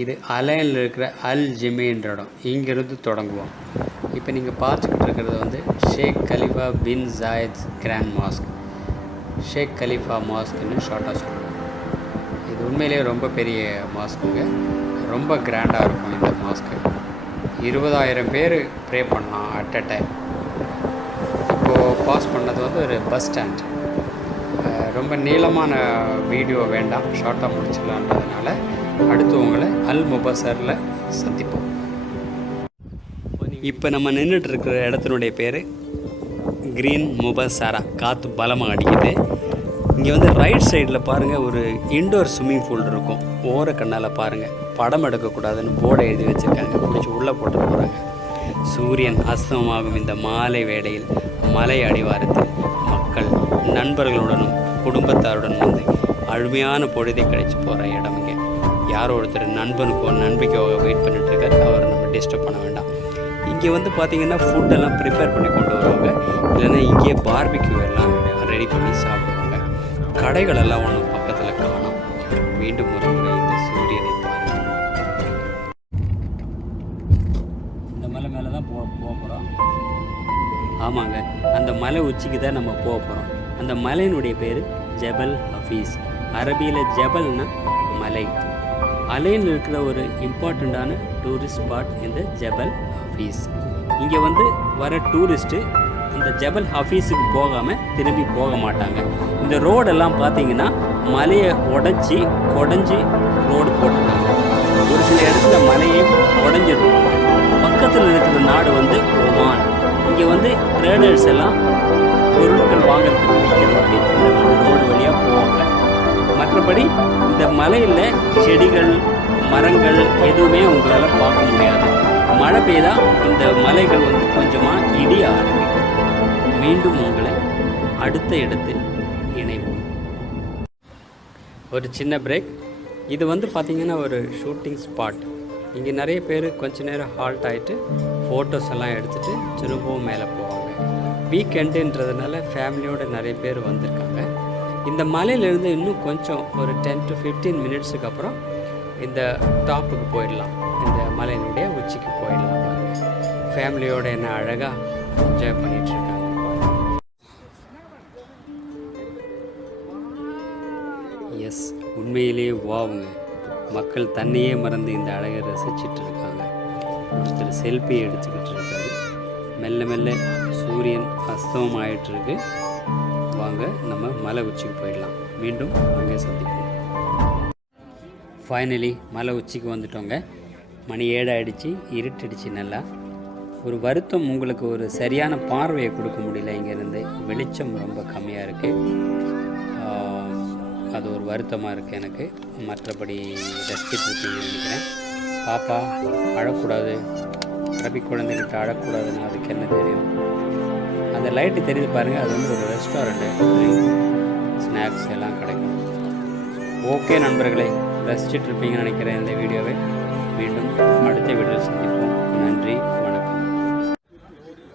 இது அலைனில் இருக்கிற அல் ஜிமின்ற இடம், இங்கேருந்து தொடங்குவோம். இப்போ நீங்கள் பார்த்துக்கிட்டு இருக்கிறது வந்து Sheikh Khalifa bin Zayed grand mosque, Sheikh Khalifa மாஸ்க்குன்னு ஷார்ட்டாக சொல்லுவோம். இது உண்மையிலேயே ரொம்ப பெரிய மாஸ்க்குங்க, ரொம்ப கிராண்டாக இருக்கும் இந்த மாஸ்க்கு. 20,000 பேர் ப்ரே பண்ணலாம் அட் அ டைம். இப்போது பாஸ் பண்ணது வந்து ஒரு பஸ் ஸ்டாண்ட். ரொம்ப நீளமான வீடியோ வேண்டாம், ஷார்ட்டாக முடிச்சிடலான்றதுனால அடுத்து உங்களை அல் முபசரில் சந்திப்போம். இப்போ நம்ம நின்றுட்டுருக்கிற இடத்தினுடைய பேர் க்ரீன் முபசரா. காற்று பலமாக அடிக்குது. இங்கே வந்து ரைட் சைடில் பாருங்கள் ஒரு இன்டோர் ஸ்விம்மிங் பூல் இருக்கும். ஓர கண்ணால் பாருங்கள், படம் எடுக்கக்கூடாதுன்னு போர்டை எழுதி வச்சுருக்காங்க, பிடிச்சி உள்ளே போட்டு போகிறாங்க. சூரியன் அஸ்தமமாகும் இந்த மாலை வேளையில் மலை அடிவாரத்தில் மக்கள் நண்பர்களுடனும் குடும்பத்தாருடன் வந்து அழுமையான பொழுதை கழிச்சு போகிற இடம். இங்கே யாரோ ஒருத்தர் நண்பனுக்கோ நண்பிக்கோ வெயிட் பண்ணிட்டுருக்காரு, அவரை நம்ம டிஸ்டர்ப் பண்ண வேண்டாம். இங்கே வந்து பார்த்திங்கன்னா ஃபுட்டெல்லாம் ப்ரிப்பேர் பண்ணி கொண்டு வருவாங்க, இல்லைன்னா இங்கேயே பார்பிக்யூ எல்லாம் ரெடி பண்ணி சாப்பிடுவாங்க. கடைகளெல்லாம் ஒன்றும் பக்கத்தில் காணும். மீண்டும் ஒரு முறை இந்த சூரியனை பாருங்கள். இந்த மலை மேலே தான் போக போகிறோம். ஆமாங்க, அந்த மலை உச்சிக்கு தான் நம்ம போக போகிறோம். அந்த மலையினுடைய பேர் ஜபல் ஹஃபீஸ். அரபியில் ஜபல்னா மலை. அலையில் இருக்கிற ஒரு இம்பார்ட்டண்ட்டான டூரிஸ்ட் ஸ்பாட் இந்த ஜபல் ஹஃபீஸ். இங்கே வந்து வர டூரிஸ்ட்டு இந்த ஜபல் ஹஃபீஸுக்கு போகாமல் திரும்பி போக மாட்டாங்க. இந்த ரோடெல்லாம் பார்த்தீங்கன்னா மலையை குடஞ்சி ரோடு போட்டுருக்காங்க. ஒரு சில இடத்துல மலையே உடஞ்சிடும். பக்கத்தில் இருக்கிற நாடு வந்து ஒமான். இங்கே வந்து ட்ரேடர்ஸ் எல்லாம் பொருட்கள் வாங்கிறதுக்கு விற்கிறதுக்கு இந்த ரோடு வழியாக போவாங்க. மற்றபடி இந்த மலையில் செடிகள் மரங்கள் எதுவுமே உங்களால் பார்க்க முடியாது. மழை பெய்தால் இந்த மலைகள் வந்து கொஞ்சமாக இடிய ஆரம்பிக்கும். மீண்டும் உங்களை அடுத்த இடத்தில் இணைவோம். ஒரு சின்ன பிரேக். இது வந்து பார்த்திங்கன்னா ஒரு ஷூட்டிங் ஸ்பாட். இங்கே நிறைய பேர் கொஞ்ச நேரம் ஹால்ட் ஆகிட்டு ஃபோட்டோஸ் எல்லாம் எடுத்துகிட்டு திரும்பவும் மேலே போவாங்க. வீக்கெண்டுன்றதுனால ஃபேமிலியோடு நிறைய பேர் வந்திருக்காங்க. இந்த மலையிலேருந்து இன்னும் கொஞ்சம் ஒரு 10 to 15 மினிட்ஸுக்கு அப்புறம் இந்த டாப்புக்கு போயிடலாம், இந்த மலையினுடைய உச்சிக்கு போயிடலாம். ஃபேமிலியோடு என்ன அழகாக என்ஜாய் பண்ணிகிட்ருக்காங்க. எஸ், உண்மையிலேயே வாவுங்க. மக்கள் தன்னையே மறந்து இந்த அழகை ரசிச்சுட்டு இருக்காங்க. ஒருத்தர் செல்ஃபி எடுத்துக்கிட்டு இருக்காரு. மெல்ல மெல்ல சூரியன் அஸ்தமம் ஆகிட்டுருக்கு. வாங்க நம்ம மலை உச்சிக்கு போயிடலாம். மீண்டும் அங்கே சந்திப்போம். ஃபைனலி மலை உச்சிக்கு வந்துட்டோங்க. மணி 7 ஆகிடுச்சு, இருட்டிடுச்சு. நல்லா ஒரு வருத்தம், உங்களுக்கு ஒரு சரியான பார்வையை கொடுக்க முடியல. இங்கேருந்து வெளிச்சம் ரொம்ப கம்மியாக இருக்குது. அது ஒரு வருத்தமாக இருக்குது எனக்கு. மற்றபடி ரசிச்சுட்டு இருக்கீங்கன்னு நினைக்கிறேன். பாப்பா அழக்கூடாது, அரபி குழந்தைகிட்ட அழக்கூடாதுன்னு அதுக்கு என்ன தெரியும்? அந்த லைட்டு தெரியுது பாருங்கள், அது வந்து ஒரு ரெஸ்டாரண்ட்டு. ஸ்நாக்ஸ் எல்லாம் கிடைக்கும். ஓகே நண்பர்களே, ரசிச்சுட்டு இருப்பீங்கன்னு நினைக்கிறேன் இந்த வீடியோவை. மீண்டும் அடுத்த வீடியோவில் சந்திப்போம். நன்றி.